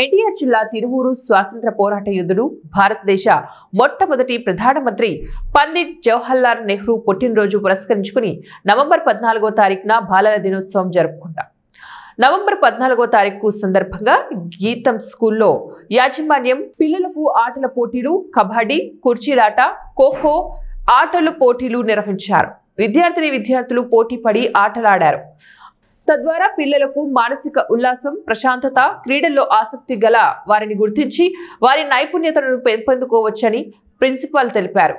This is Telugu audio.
ఎన్టీఆర్ జిల్లా తిరువూరు స్వాతంత్ర పోరాట యోధుడు, భారతదేశ మొట్టమొదటి ప్రధానమంత్రి పండిట్ జవహర్లాల్ నెహ్రూ పుట్టినరోజు పురస్కరించుకుని నవంబర్ 14వ తారీఖున బాలల దినోత్సవం జరుపుకుంటాం. నవంబర్ 14వ తారీఖు సందర్భంగా గీతం స్కూల్లో యాజమాన్యం పిల్లలకు ఆటల పోటీలు, కబడ్డీ, కుర్చీలాట, ఖోఖో ఆటలు పోటీలు నిర్వహించారు. విద్యార్థులు పోటీ పడి ఆటలాడారు. తద్వారా పిల్లలకు మానసిక ఉల్లాసం, ప్రశాంతత, క్రీడల్లో ఆసక్తి గల వారిని గుర్తించి వారి నైపుణ్యతలను పెంపొందుకోవచ్చని ప్రిన్సిపాల్ తెలిపారు.